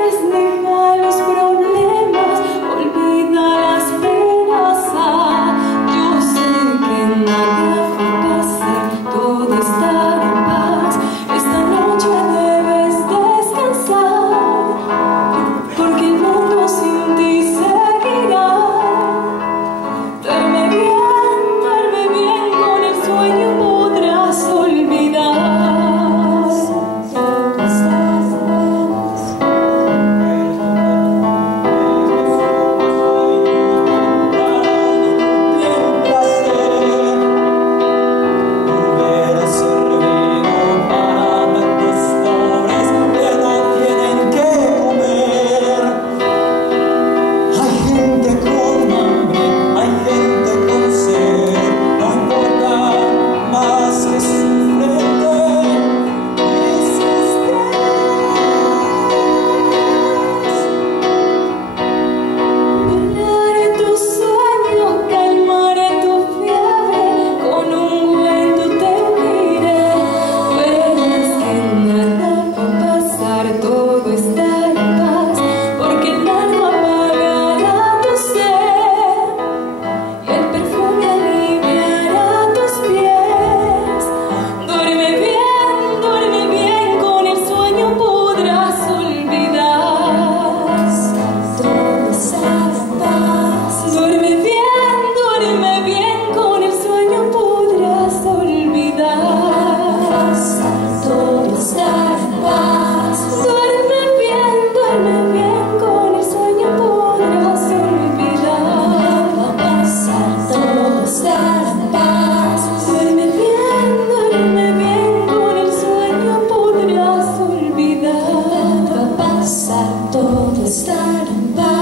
Deja los problemas, olvida las penas. Yo sé que nada va a pasar, todo estará en paz. Esta noche debes descansar, porque el mundo sin ti seguirá. Duerme bien, con el sueño podrás olvidar. Todo estará en paz.